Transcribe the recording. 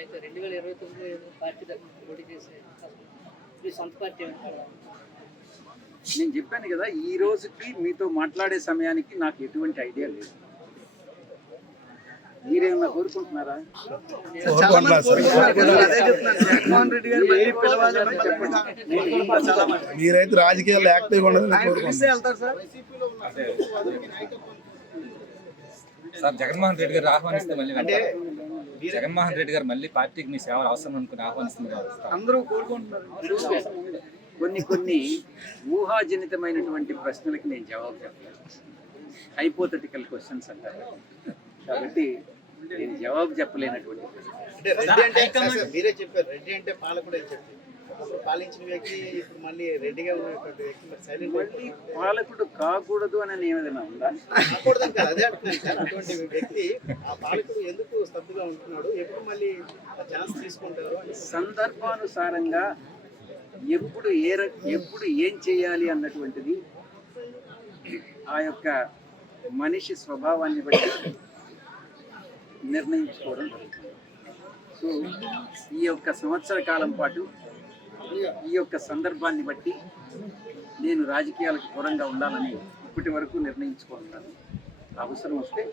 అయితే రెండు వేల ఇరవై తొమ్మిది పార్టీ తరఫున పోటీ చేసే. మీ సొంత పార్టీ ఏమంటారు నేను చెప్పాను కదా ఈ రోజుకి మీతో మాట్లాడే సమయానికి నాకు ఎటువంటి ఐడియా లేదు. మీరేమన్నా కోరుకుంటున్నారా? జగన్మోహన్ రెడ్డి గారు మళ్ళీ పిలవాలని చెప్పండి. మీరైతే రాజకీయాల్లో సార్. సార్ జగన్మోహన్ రెడ్డి గారు ఆహ్వానిస్తే మళ్ళీ వెళ్తారా? జగన్మోహన్ రెడ్డి గారు మళ్ళీ పార్టీకి మీ సేవలు అవసరం అనుకుని సార్. అందరూ కోరుకుంటున్నారు కొన్ని కొన్ని ఊహాజనితమైనటువంటి ప్రశ్నలకి నేను జవాబు చెప్పలేదు హైపోథెటికల్ క్వశ్చన్స్ అంటారు. కాబట్టి నేను జవాబు చెప్పలేనటువంటి మీరే చెప్పారు. రెడ్డి అంటే పాలకుడు అని చెప్పి అప్పుడు పాలించిన వ్యక్తి ఇప్పుడు మళ్ళీ రెడ్డిగా ఉన్నటువంటి వ్యక్తి మరి సైలెంట్ మళ్ళీ పాలకుడు కాకూడదు అని ఏమైనా ఉందా? కాకూడదని కాదు అదే అంటున్నాను సార్. అటువంటి వ్యక్తి ఆ పాలకుడు ఎందుకు స్తబ్దుగా ఉంటున్నాడు? ఎప్పుడు మళ్ళీ ఛాన్స్ తీసుకుంటారు? అని సందర్భానుసారంగా ఎప్పుడు ఏ ఎప్పుడు ఏం చేయాలి అన్నటువంటిది ఆ యొక్క మనిషి స్వభావాన్ని బట్టి నిర్ణయించుకోవడం జరుగుతుంది. సో ఈ యొక్క సంవత్సర కాలం పాటు ఈ యొక్క సందర్భాన్ని బట్టి నేను రాజకీయాలకు దూరంగా ఉండాలని ఇప్పటి వరకు నిర్ణయించుకుంటున్నాను. అవసరం వస్తే